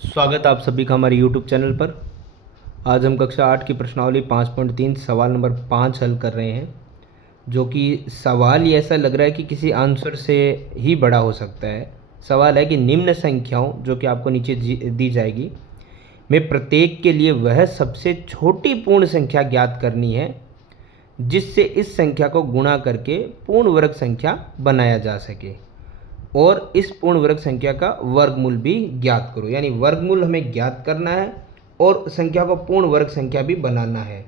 स्वागत है आप सभी का हमारे YouTube चैनल पर। आज हम कक्षा 8 की प्रश्नावली 5.3 सवाल नंबर 5 हल कर रहे हैं, जो कि सवाल ही ऐसा लग रहा है कि किसी आंसर से ही बड़ा हो सकता है। सवाल है कि निम्न संख्याओं, जो कि आपको नीचे दी जाएगी, में प्रत्येक के लिए वह सबसे छोटी पूर्ण संख्या ज्ञात करनी है जिससे इस संख्या को गुणा करके पूर्ण वर्ग संख्या बनाया जा सके, और इस पूर्ण वर्ग संख्या का वर्गमूल भी ज्ञात करो। यानी वर्गमूल हमें ज्ञात करना है और संख्या को पूर्ण वर्ग संख्या भी बनाना है।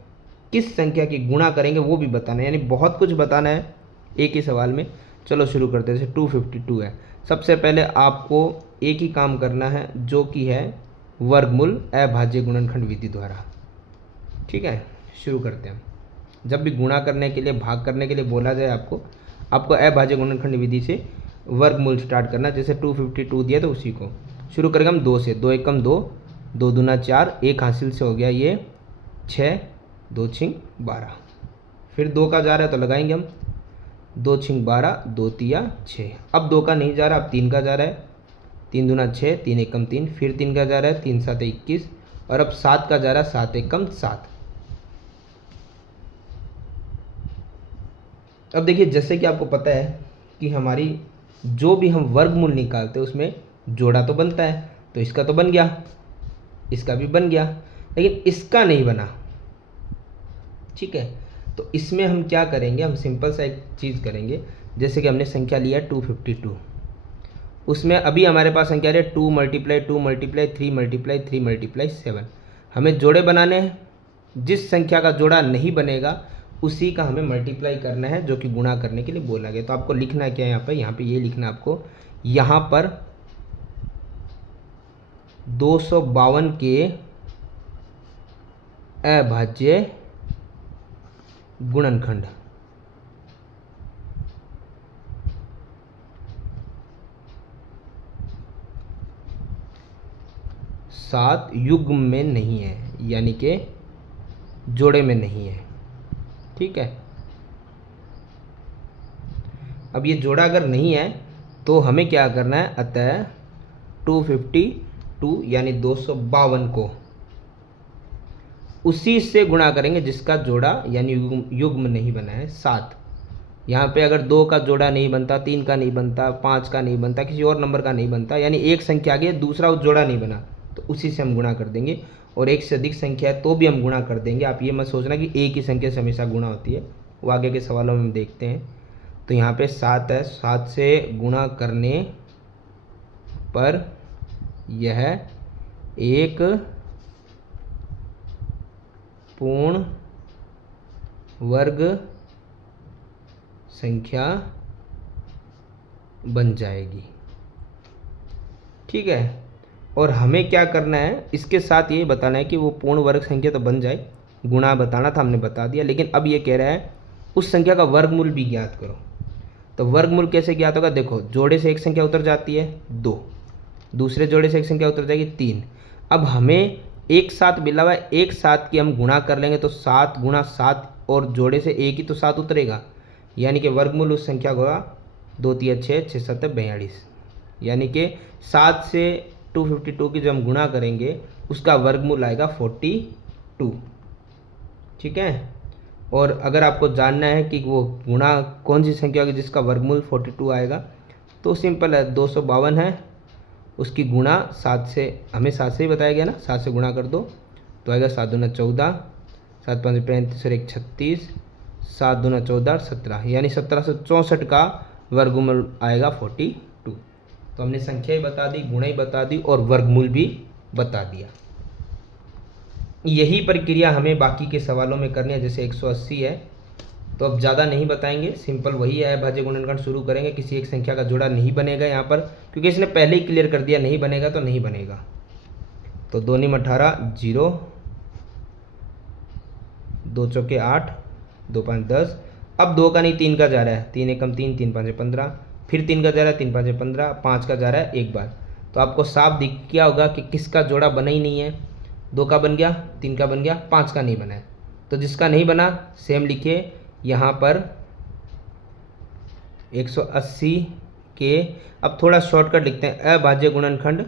किस संख्या की गुणा करेंगे वो भी बताना है, यानी बहुत कुछ बताना है एक ही सवाल में। चलो शुरू करते हैं। जैसे 252 है, सबसे पहले आपको एक ही काम करना है, जो कि है वर्गमूल अभाज्य गुणनखंड विधि द्वारा। ठीक है, शुरू करते हैं। जब भी गुणा करने के लिए, भाग करने के लिए बोला जाए आपको अभाज्य गुणनखंड विधि से वर्गमूल स्टार्ट करना। जैसे 252 दिया तो उसी को शुरू करेंगे हम 2 से। 2 एकम 2, 2 दूना 4, एक हासिल से हो गया ये 6, 2 छिंग 12। फिर 2 का जा रहा है तो लगाएंगे हम 2 छिंग 12, 2 तिया 6। अब 2 का नहीं जा रहा, अब 3 का जा रहा है। 3 दूना 6, 3 एकम 3, फिर 3 का जा रहा है, 3 7 21, और अब 7 का जा रहा है, 7 एकम 7। अब देखिए, जैसे कि आपको पता है कि हमारी जो भी हम वर्गमूल निकालते हैं उसमें जोड़ा तो बनता है, तो इसका तो बन गया, इसका भी बन गया, लेकिन इसका नहीं बना। ठीक है, तो इसमें हम क्या करेंगे, हम सिंपल सा एक चीज़ करेंगे। जैसे कि हमने संख्या लिया 252, उसमें अभी हमारे पास संख्या है 2 मल्टीप्लाई 2 मल्टीप्लाई 3 मल्टीप्लाई 3 मल्टीप्लाई 7। हमें जोड़े बनाने हैं, जिस संख्या का जोड़ा नहीं बनेगा उसी का हमें मल्टीप्लाई करना है, जो कि गुणा करने के लिए बोला गया। तो आपको लिखना है क्या, यहाँ पे ये लिखना है आपको, यहाँ पर 252 के अभाज्य गुणनखंड। सात युग्म में नहीं है, यानी कि जोड़े में नहीं है। ठीक है, अब ये जोड़ा अगर नहीं है तो हमें क्या करना है, अतः 252 यानी 252 को उसी से गुणा करेंगे जिसका जोड़ा यानी युग्म नहीं बना है 7। यहाँ पे अगर 2 का जोड़ा नहीं बनता, 3 का नहीं बनता, 5 का नहीं बनता, किसी और नंबर का नहीं बनता, यानी एक संख्या आ गई, दूसरा उस जोड़ा नहीं बना, तो उसी से हम गुणा कर देंगे। और एक से अधिक संख्या है तो भी हम गुणा कर देंगे। आप ये मत सोचना कि एक ही संख्या से हमेशा गुणा होती है, वो आगे के सवालों में हम देखते हैं। तो यहाँ पे 7 है, 7 से गुणा करने पर यह एक पूर्ण वर्ग संख्या बन जाएगी। ठीक है, और हमें क्या करना है, इसके साथ ये बताना है कि वो पूर्ण वर्ग संख्या तो बन जाए, गुणा बताना था, हमने बता दिया। लेकिन अब ये कह रहा है उस संख्या का वर्गमूल भी ज्ञात करो। तो वर्गमूल कैसे ज्ञात होगा, देखो, जोड़े से एक संख्या उतर जाती है 2, दूसरे जोड़े से एक संख्या उतर जाएगी 3। अब हमें एक साथ मिला हुआ है, एक साथ की हम गुणा कर लेंगे तो 7 गुणा 7, और जोड़े से एक ही तो 7 उतरेगा, यानी कि वर्गमूल उस संख्या का होगा 2 3 6, 6 7 42। यानी कि 7 से 252 की जो हम गुणा करेंगे उसका वर्गमूल आएगा 42। ठीक है, और अगर आपको जानना है कि वो गुणा कौन सी संख्या होगी जिसका वर्गमूल 42 आएगा, तो सिंपल है, 252 है, उसकी गुणा 7 से, हमें 7 से ही बताया गया ना, 7 से गुणा कर दो तो आएगा 7 दूना 14, 7 5 35 और 1 36, 7 दूना 14 17, यानी 1764 का वर्गमूल आएगा 42। तो हमने संख्या ही बता दी, गुणा ही बता दी, और वर्गमूल भी बता दिया। यही प्रक्रिया हमें बाकी के सवालों में करनी है। जैसे 180 है, तो अब ज़्यादा नहीं बताएंगे, सिंपल वही है, अभाज्य गुणनखंड शुरू करेंगे। किसी एक संख्या का जोड़ा नहीं बनेगा यहाँ पर, क्योंकि इसने पहले ही क्लियर कर दिया नहीं बनेगा तो नहीं बनेगा। तो 2 × 18 0, 2 चौके 8, 2 5 10। अब 2 का नहीं 3 का जा रहा है, 3 एकम 3, 3 5 15, फिर 3 का जा रहा है, 3 5 15, 5 का जा रहा है एक बार। तो आपको साफ दिख गया होगा कि किसका जोड़ा बना ही नहीं है। 2 का बन गया, 3 का बन गया, 5 का नहीं बना है। तो जिसका नहीं बना सेम लिखिए यहाँ पर 180 के। अब थोड़ा शॉर्टकट लिखते हैं, अभाज्य गुणनखंड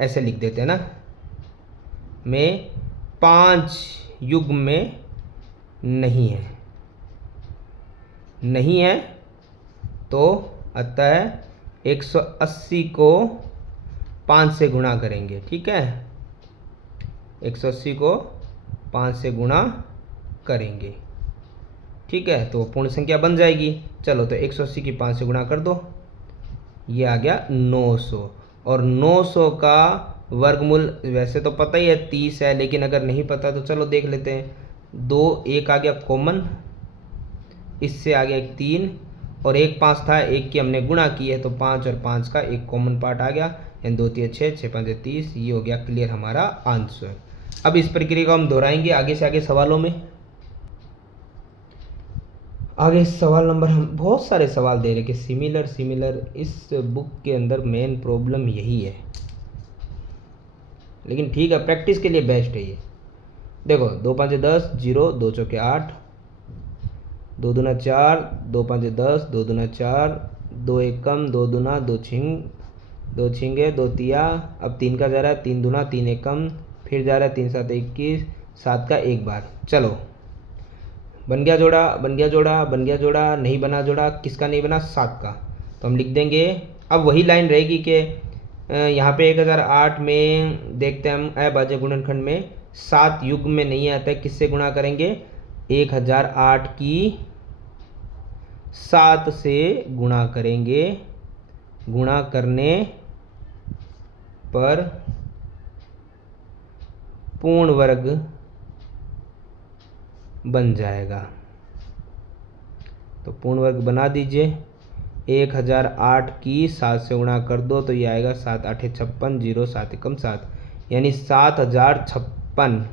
ऐसे लिख देते हैं ना, में 5 युग्म में नहीं है, नहीं है तो अतः 180 को 5 से गुणा करेंगे। ठीक है, 180 को 5 से गुणा करेंगे। ठीक है, तो पूर्ण संख्या बन जाएगी। चलो तो 180 की 5 से गुणा कर दो, ये आ गया 900। और 900 का वर्गमूल वैसे तो पता ही है 30 है, लेकिन अगर नहीं पता तो चलो देख लेते हैं। 2 1 आ गया कॉमन, इससे आ गया एक 3 और एक 5 था, एक की हमने गुणा की है तो 5 और 5 का एक कॉमन पार्ट आ गया, यानी 2 3 6 6 5 30। ये हो गया क्लियर हमारा आंसर। अब इस प्रक्रिया को हम दोहराएंगे आगे से आगे सवालों में। आगे सवाल नंबर, हम बहुत सारे सवाल दे रहे कि सिमिलर सिमिलर, इस बुक के अंदर मेन प्रॉब्लम यही है, लेकिन ठीक है प्रैक्टिस के लिए बेस्ट है ये। देखो 2 5 10, 0 2 चौके 8, 2 दूना 4, 2 5 10, 2 दूना 4, 2 एकम 2 दूना 2 छिंग, 2 छिंगे 2 तिया, अब 3 का जा रहा है, 3 दूना 3 एकम, फिर जा रहा है 3 7 21, 7 का एक बार। चलो बन गया जोड़ा, बन गया जोड़ा, बन गया जोड़ा, नहीं बना जोड़ा, किसका नहीं बना, 7 का। तो हम लिख देंगे, अब वही लाइन रहेगी कि यहाँ पे 1008 में देखते हैं हम अभाज्य गुणनखंड में 7 युग्म में नहीं आता है, किससे गुणा करेंगे, 1008 की 7 से गुणा करेंगे, गुणा करने पर पूर्ण वर्ग बन जाएगा। तो पूर्ण वर्ग बना दीजिए, 1008 की 7 से गुणा कर दो तो ये आएगा 7 8 56, 0 7 एकम 7, यानी 7056।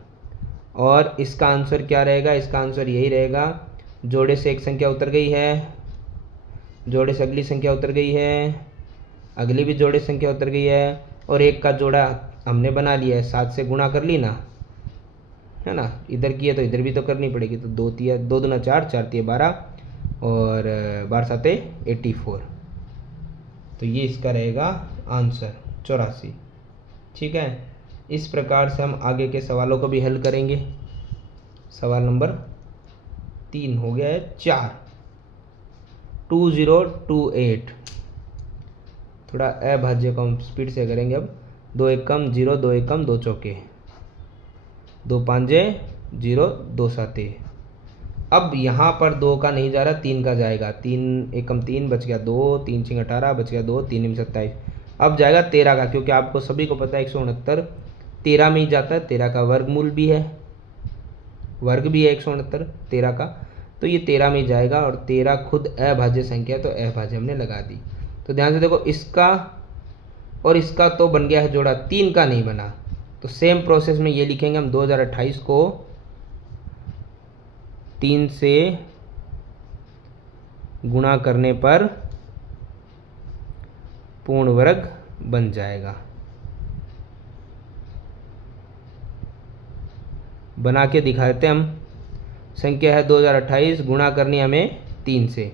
और इसका आंसर क्या रहेगा, इसका आंसर यही रहेगा, जोड़े से एक संख्या उतर गई है, जोड़े से अगली संख्या उतर गई है, अगली भी जोड़े संख्या उतर गई है, और एक का जोड़ा हमने बना लिया है, 7 से गुणा कर ली ना, है ना, इधर की है तो इधर भी तो करनी पड़ेगी। तो 2 तिया 2 दूना 4, 4 तिया 12 और 12 7 84। तो ये इसका रहेगा आंसर 84। ठीक है, इस प्रकार से हम आगे के सवालों को भी हल करेंगे। सवाल नंबर 3 हो गया है 4, 2028। थोड़ा अभाज्य को हम स्पीड से करेंगे। अब 2 एकम 0, 2 एकम 2 चौके, 2 पांजे 0, 2 साते। अब यहाँ पर 2 का नहीं जा रहा, 3 का जाएगा, 3 एकम 3 बच गया 2, 3 छिंग 18 बच गया 2, 3 27। अब जाएगा 13 का, क्योंकि आपको सभी को पता है 169 13 में ही जाता है, 13 का वर्गमूल भी है, वर्ग भी है 169 13 का, तो ये 13 में ही जाएगा। और 13 खुद अभाज्य संख्या, तो अभाज्य हमने लगा दी। तो ध्यान से देखो, इसका और इसका तो बन गया है जोड़ा, 3 का नहीं बना। तो सेम प्रोसेस में ये लिखेंगे हम, 2028 को 3 से गुणा करने पर पूर्ण वर्ग बन जाएगा। बना के दिखा देते हैं हम। संख्या है 2028, गुणा करनी हमें 3 से,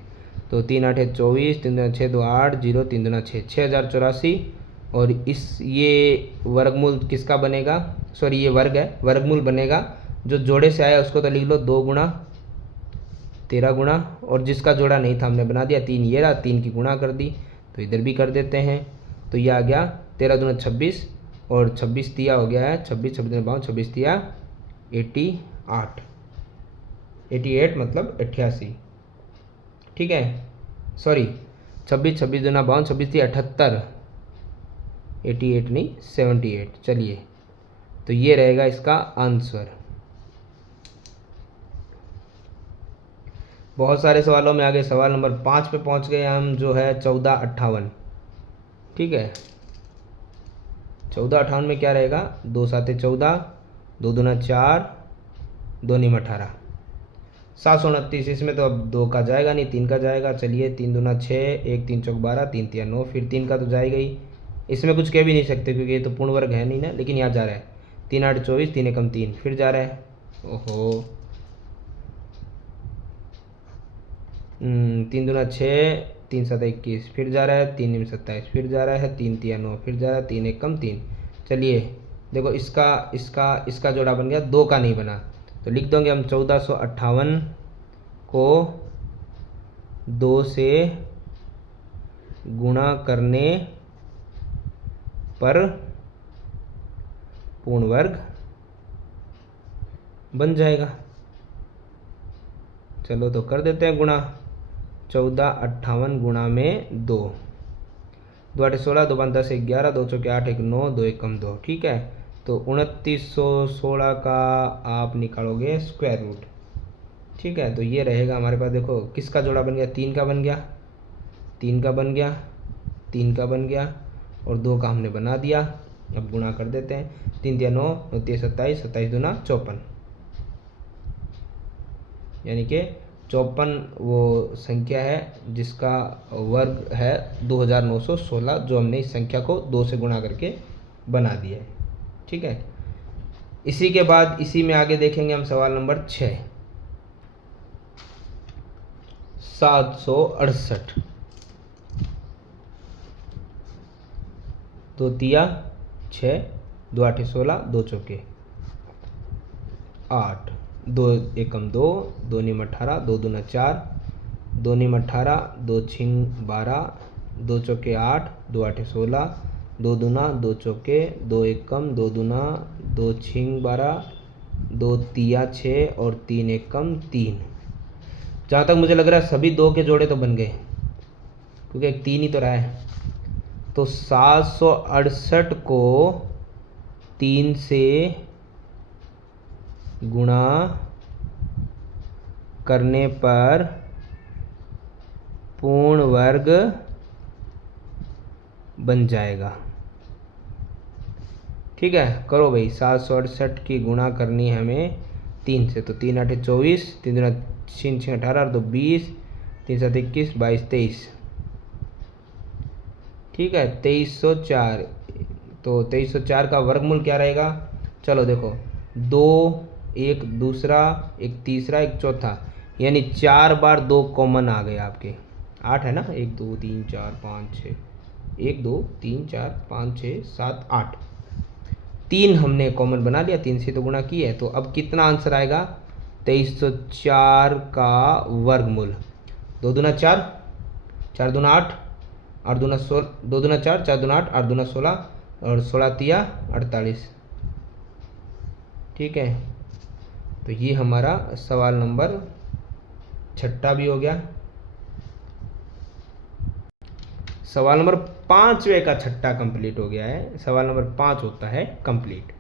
तो 3 8 24, 3 2 6 2 8, 0 3 2 6, 6084। और इस ये वर्गमूल किसका बनेगा, सॉरी ये वर्ग है, वर्गमूल बनेगा जो जोड़े से आया उसको तो लिख लो 2 गुणा 13 गुणा, और जिसका जोड़ा नहीं था हमने बना दिया 3, ये रहा, 3 की गुणा कर दी, तो इधर भी कर देते हैं। तो ये आ गया 13 दूना 26 और 26 तिया हो गया है 26, 26 दूना 26 तिया 88, 88 मतलब 88। ठीक है, सॉरी 26, 26 दूना 52, 26 तिया 78, 88 नहीं 78। चलिए, तो ये रहेगा इसका आंसर। बहुत सारे सवालों में आगे सवाल नंबर 5 पे पहुंच गए हम, जो है 1458। ठीक है, 1458 में क्या रहेगा, 2 7 14, 2 दूना 4, 2 नीम 18, 729। इसमें तो अब 2 का जाएगा नहीं, 3 का जाएगा। चलिए 3 दूना 6, 1 3 चौक 12, 3 तिया 9, फिर 3 का तो जाएगा ही, इसमें कुछ कह भी नहीं सकते क्योंकि ये तो पूर्ण वर्ग है नहीं ना, लेकिन यहाँ जा रहा है 3 8 24, 3 एकम 3, फिर जा रहा है, ओहो 3 दूना 6, 3 7 21, फिर जा रहा है 3 निम 27, फिर जा रहा है 3 तिया 9, फिर जा रहा है 3 एकम 3, चलिए देखो, इसका इसका इसका जोड़ा बन गया, 2 का नहीं बना, तो लिख दोगे हम 1458 को 2 से गुणा करने पर पूर्ण वर्ग बन जाएगा। चलो तो कर देते हैं गुणा, 1458 गुणा में 2, 2 8 16, 2 5 10 11, 2 चौके 8 1 9, 2 1 2, ठीक है। तो 2916 का आप निकालोगे स्क्वायर रूट, ठीक है। तो ये रहेगा हमारे पास, देखो किसका जोड़ा बन गया, 3 का बन गया, 3 का बन गया, 3 का बन गया और 2 का हमने बना दिया। अब गुणा कर देते हैं, 3 3 9, 9 3 27, 27 दूना 54, यानी कि 54 वो संख्या है जिसका वर्ग है 2916, जो हमने इस संख्या को 2 से गुणा करके बना दिया है, ठीक है। इसी के बाद इसी में आगे देखेंगे हम सवाल नंबर 6, 768, 2 तिया 6, 2 8 16, 2 चौके 8, 2 एकम 2, 2 नीम 18, 2 दूना 4, 2 नीम 18, 2 छिंग 12, 2 चौके 8, 2 8 16, 2 दूना 2 चौके, 2 एकम 2 दूना 2 छिंग 12, 2 तिया 6 और 3 एकम 3। जहाँ तक मुझे लग रहा है सभी 2 के जोड़े तो बन गए, क्योंकि एक 3 ही तो रहा है। तो 768 को 3 से गुणा करने पर पूर्ण वर्ग बन जाएगा, ठीक है। करो भाई, 768 की गुणा करनी है हमें 3 से, तो 3 8 24, 3 दूना 6 6 18, 2 20, 3 7 21, 22 23, ठीक है। 2304, तो 2304 का वर्गमूल क्या रहेगा, चलो देखो, 2 एक दूसरा, एक तीसरा, एक चौथा, यानी 4 बार 2 कॉमन आ गए आपके, 8 है ना, 1 2 3 4 5 6, 1 2 3 4 5 6 7 8, 3 हमने कॉमन बना लिया, 3 से तो गुणा किया है। तो अब कितना आंसर आएगा, 2304 का वर्गमूल, 2 दूना 4, 4 दूना 8, 8 दूना 16, 2 दूना 4, 4 दूना 8, 8 दूना 16 और 16 तिया 48, ठीक है। तो ये हमारा सवाल नंबर 6 भी हो गया। सवाल नंबर 5वें का 6 कंप्लीट हो गया है, सवाल नंबर 5 होता है कंप्लीट।